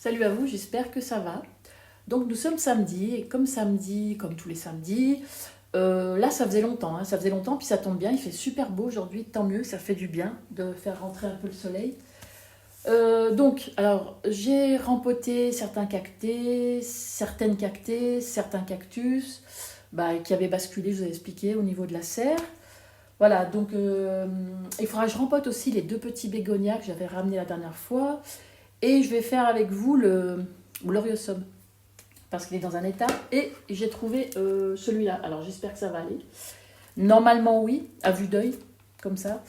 Salut à vous, j'espère que ça va. Donc nous sommes samedi, et comme samedi, comme tous les samedis, là ça faisait longtemps, ça faisait longtemps, puis ça tombe bien, il fait super beau aujourd'hui, tant mieux, ça fait du bien de faire rentrer un peu le soleil. Alors j'ai rempoté certaines cactées, certains cactus, qui avaient basculé, je vous ai expliqué, au niveau de la serre. Voilà, il faudra que je rempote aussi les deux petits bégonias que j'avais ramenés la dernière fois. Et je vais faire avec vous le l'Oriosum parce qu'il est dans un état. Et j'ai trouvé celui-là. Alors j'espère que ça va aller. Normalement oui, à vue d'œil, comme ça.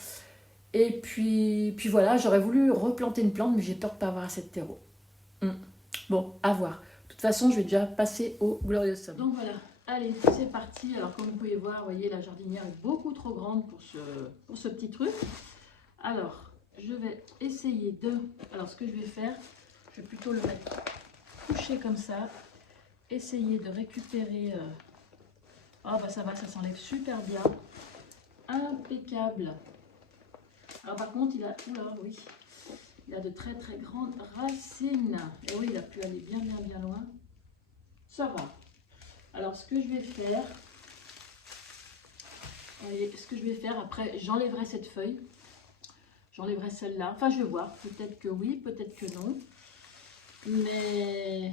Et puis voilà, j'aurais voulu replanter une plante, mais j'ai peur de ne pas avoir assez de terreau. Hmm. Bon, à voir. De toute façon, je vais déjà passer au Gloriosum. Donc voilà, allez, c'est parti. Alors comme vous pouvez voir, vous voyez, la jardinière est beaucoup trop grande pour ce petit truc. Alors, je vais essayer de... Alors, ce que je vais faire, je vais plutôt le mettre couché comme ça. Essayer de récupérer... Oh, ça va, ça s'enlève super bien. Impeccable. Alors, par contre, il a... Oula, oui. Il a de très, très grandes racines. Et oui, il a pu aller bien, bien, bien loin. Ça va. Alors, ce que je vais faire... Voyez, ce que je vais faire, après, j'enlèverai cette feuille. J'enlèverai celle-là. Enfin, je vais voir. Peut-être que oui, peut-être que non. Mais...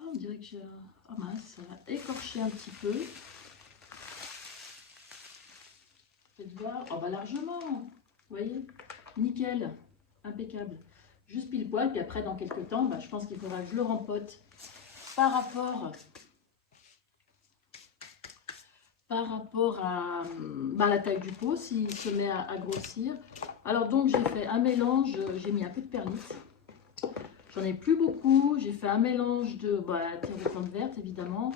Oh, on dirait que j'ai... Oh mince, ça va écorcher un petit peu. Faites voir. Oh bah largement. Vous voyez? Nickel. Impeccable. Juste pile poil. Puis après, dans quelques temps, je pense qu'il faudra que je le rempote par rapport, à la taille du pot, s'il se met à grossir. Alors donc, j'ai fait un mélange. J'ai mis un peu de perlite. J'en ai plus beaucoup. J'ai fait un mélange de terre de plante verte, évidemment.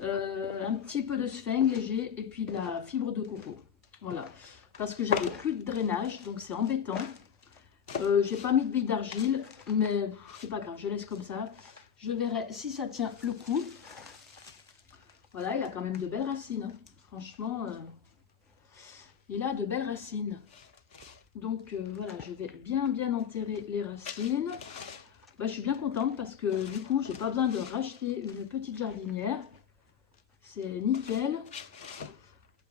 Un petit peu de sphène léger et puis de la fibre de coco. Voilà. Parce que j'avais plus de drainage, donc c'est embêtant. J'ai pas mis de billes d'argile, mais c'est pas grave, je laisse comme ça. Je verrai si ça tient le coup. Voilà, il a quand même de belles racines. Hein. Franchement, il a de belles racines. Donc voilà, je vais bien bien enterrer les racines. Je suis bien contente parce que du coup, j'ai pas besoin de racheter une petite jardinière. C'est nickel.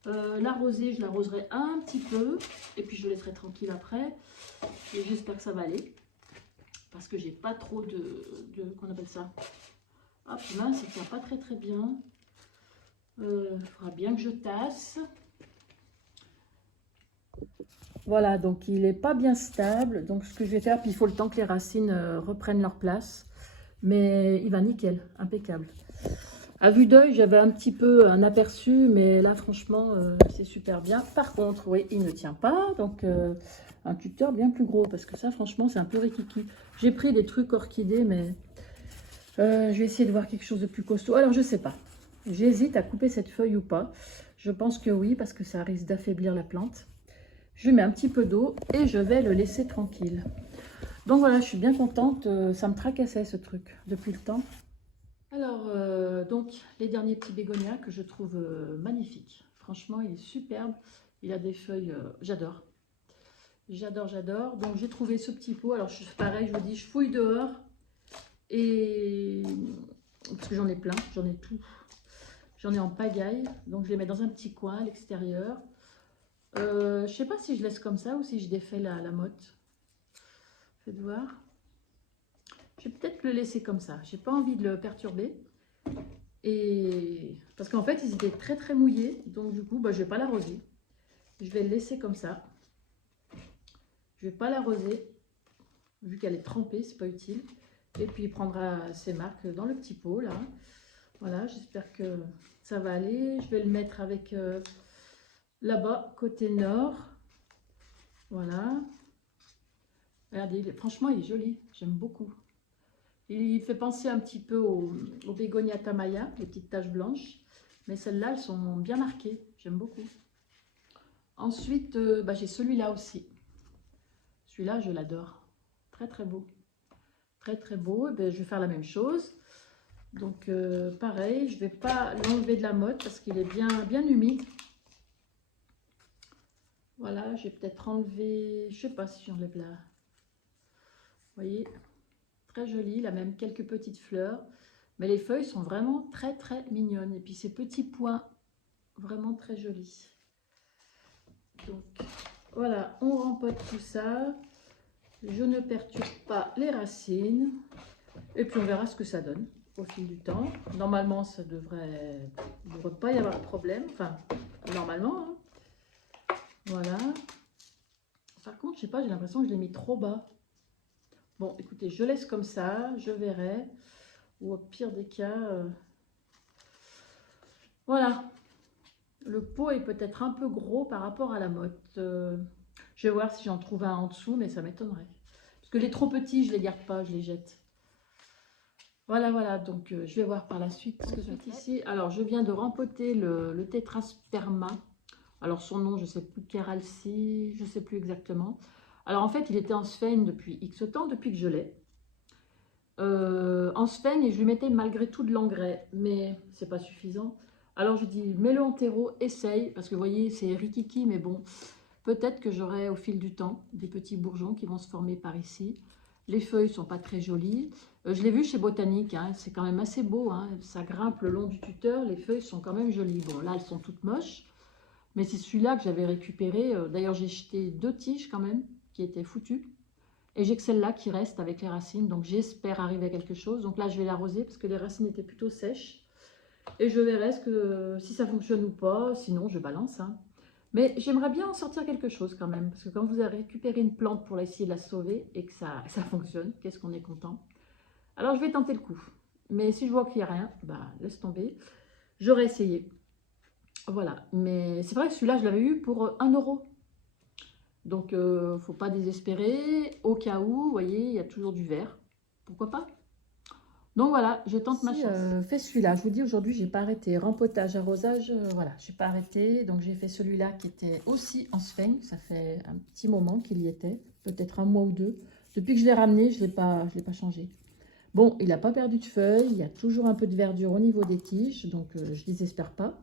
L'arroser, je l'arroserai un petit peu. Et puis, je le laisserai tranquille après. Et j'espère que ça va aller. Parce que j'ai pas trop qu'on appelle ça. Hop, là, ça tient pas très très bien. Il faudra bien que je tasse. Voilà, donc il est pas bien stable. Donc, ce que je vais faire, puis il faut le temps que les racines reprennent leur place. Mais il va nickel, impeccable. À vue d'œil, j'avais un petit peu un aperçu, mais là, franchement, c'est super bien. Par contre, oui, il ne tient pas, donc un tuteur bien plus gros, parce que ça, franchement, c'est un peu rikiki. J'ai pris des trucs orchidées, mais je vais essayer de voir quelque chose de plus costaud. Alors, je sais pas. J'hésite à couper cette feuille ou pas. Je pense que oui, parce que ça risque d'affaiblir la plante. Je mets un petit peu d'eau et je vais le laisser tranquille. Donc voilà, je suis bien contente. Ça me tracassait, ce truc, depuis le temps. Alors, donc, les derniers petits bégonias que je trouve magnifiques. Franchement, il est superbe. Il a des feuilles, j'adore. J'adore, j'adore. Donc, j'ai trouvé ce petit pot. Alors, pareil, je vous dis, je fouille dehors. Et parce que j'en ai plein, j'en ai tout. J'en ai en pagaille. Donc, je les mets dans un petit coin à l'extérieur. Je ne sais pas si je laisse comme ça ou si je défais la motte. Faites voir. Je vais peut-être le laisser comme ça. J'ai pas envie de le perturber. Et parce qu'en fait, ils étaient très très mouillés. Donc du coup, je vais pas l'arroser. Je vais le laisser comme ça. Je vais pas l'arroser. Vu qu'elle est trempée, c'est pas utile. Et puis il prendra ses marques dans le petit pot là. Voilà, j'espère que ça va aller. Je vais le mettre avec là-bas, côté nord. Voilà. Regardez, franchement, il est joli. J'aime beaucoup. Il fait penser un petit peu au bégonia tamaya, les petites taches blanches. Mais celles-là, elles sont bien marquées. J'aime beaucoup. Ensuite, j'ai celui-là aussi. Celui-là, je l'adore. Très, très beau. Très, très beau. Je vais faire la même chose. Donc, pareil, je ne vais pas l'enlever de la motte parce qu'il est bien, bien humide. Voilà, je vais peut-être enlever... Je ne sais pas si j'enlève la... Vous voyez, très joli. Il a même quelques petites fleurs. Mais les feuilles sont vraiment très très mignonnes. Et puis ces petits points, vraiment très jolis. Donc voilà, on rempote tout ça. Je ne perturbe pas les racines. Et puis on verra ce que ça donne au fil du temps. Normalement, ça devrait pas y avoir de problème. Enfin, normalement. Hein. Voilà. Par contre, je sais pas, j'ai l'impression que je l'ai mis trop bas. Bon, écoutez, je laisse comme ça, je verrai. Ou au pire des cas, voilà. Le pot est peut-être un peu gros par rapport à la motte. Je vais voir si j'en trouve un en dessous, mais ça m'étonnerait. Parce que les trop petits, je les garde pas, je les jette. Voilà, voilà, donc je vais voir par la suite ce que je fais ici. Alors, je viens de rempoter le tétrasperma. Alors, son nom, je ne sais plus, Keralsi, je ne sais plus exactement. Alors, en fait, il était en sphène depuis X temps, depuis que je l'ai. En sphène, et je lui mettais malgré tout de l'engrais, mais c'est pas suffisant. Alors, je dis, mets-le en terreau, essaye, parce que vous voyez, c'est rikiki, mais bon, peut-être que j'aurai au fil du temps des petits bourgeons qui vont se former par ici. Les feuilles sont pas très jolies. Je l'ai vu chez Botanique, hein, c'est quand même assez beau. Hein, ça grimpe le long du tuteur, les feuilles sont quand même jolies. Bon, là, elles sont toutes moches. Mais c'est celui-là que j'avais récupéré. D'ailleurs, j'ai jeté 2 tiges quand même, qui étaient foutues. Et j'ai que celle-là qui reste avec les racines. Donc, j'espère arriver à quelque chose. Donc là, je vais l'arroser parce que les racines étaient plutôt sèches. Et je verrai si ça fonctionne ou pas. Sinon, je balance. Hein. Mais j'aimerais bien en sortir quelque chose quand même. Parce que quand vous avez récupéré une plante pour essayer de la sauver et que ça fonctionne, qu'est-ce qu'on est content. Alors, je vais tenter le coup. Mais si je vois qu'il n'y a rien, bah, laisse tomber. J'aurais essayé. Voilà. Mais c'est vrai que celui-là, je l'avais eu pour 1 €. Donc, il ne faut pas désespérer. Au cas où, vous voyez, il y a toujours du vert. Pourquoi pas? Donc voilà, je tente ma chance. Fait celui-là. Je vous dis, aujourd'hui, j'ai pas arrêté. Rempotage, arrosage, voilà, j'ai pas arrêté. Donc, j'ai fait celui-là qui était aussi en sphène. Ça fait un petit moment qu'il y était. Peut-être 1 mois ou 2. Depuis que je l'ai ramené, je l'ai pas changé. Bon, il n'a pas perdu de feuilles. Il y a toujours un peu de verdure au niveau des tiges. Donc, je ne désespère pas.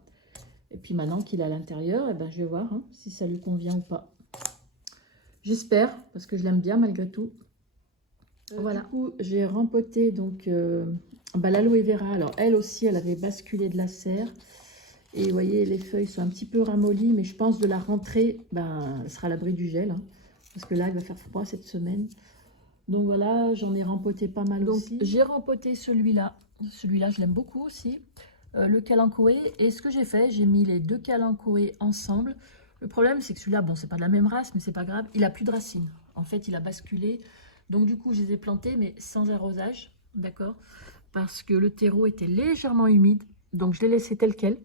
Et puis, maintenant qu'il est à l'intérieur, eh ben, je vais voir hein, si ça lui convient ou pas. J'espère, parce que je l'aime bien malgré tout. Voilà. Du coup, j'ai rempoté donc l'aloe vera. Alors, elle aussi, elle avait basculé de la serre. Et vous voyez, les feuilles sont un petit peu ramollies. Mais je pense de la rentrée, elle sera à l'abri du gel. Hein, parce que là, il va faire froid cette semaine. Donc voilà, j'en ai rempoté pas mal aussi. J'ai rempoté celui-là. Celui-là, je l'aime beaucoup aussi. Le kalanchoé. Et ce que j'ai fait, j'ai mis les 2 kalanchoé ensemble. Le problème, c'est que celui-là, bon, c'est pas de la même race, mais c'est pas grave. Il a plus de racines. En fait, il a basculé. Donc du coup, je les ai plantés, mais sans arrosage, d'accord? Parce que le terreau était légèrement humide. Donc je l'ai laissé tel quel.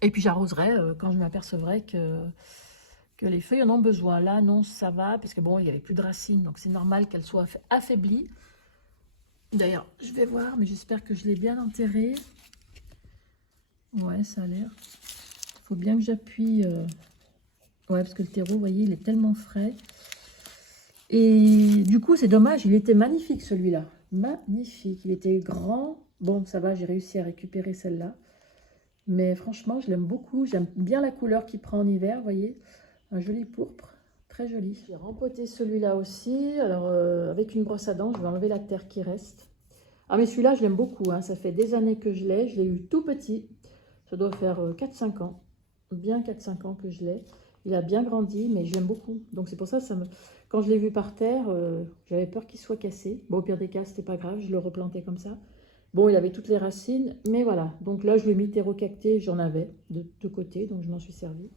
Et puis j'arroserai quand je m'apercevrai que les feuilles en ont besoin. Là, non, ça va, parce que bon, il n'y avait plus de racines. Donc c'est normal qu'elles soient affaiblies. D'ailleurs, je vais voir, mais j'espère que je l'ai bien enterré. Ouais, ça a l'air. Il faut bien que j'appuie. Ouais, parce que le terreau, vous voyez, il est tellement frais. Et du coup, c'est dommage, il était magnifique celui-là. Magnifique, il était grand. Bon, ça va, j'ai réussi à récupérer celle-là. Mais franchement, je l'aime beaucoup. J'aime bien la couleur qu'il prend en hiver, vous voyez. Un joli pourpre, très joli. J'ai rempoté celui-là aussi. Alors, avec une brosse à dents, je vais enlever la terre qui reste. Ah, mais celui-là, je l'aime beaucoup. Hein. Ça fait des années que je l'ai. Je l'ai eu tout petit. Ça doit faire 4-5 ans. Bien 4-5 ans que je l'ai. Il a bien grandi, mais je l'aime beaucoup. Donc, c'est pour ça, quand je l'ai vu par terre, j'avais peur qu'il soit cassé. Bon, au pire des cas, c'était pas grave. Je le replantais comme ça. Bon, il avait toutes les racines, mais voilà. Donc là, je lui ai mis terreau cacté. J'en avais de côté, donc je m'en suis servi.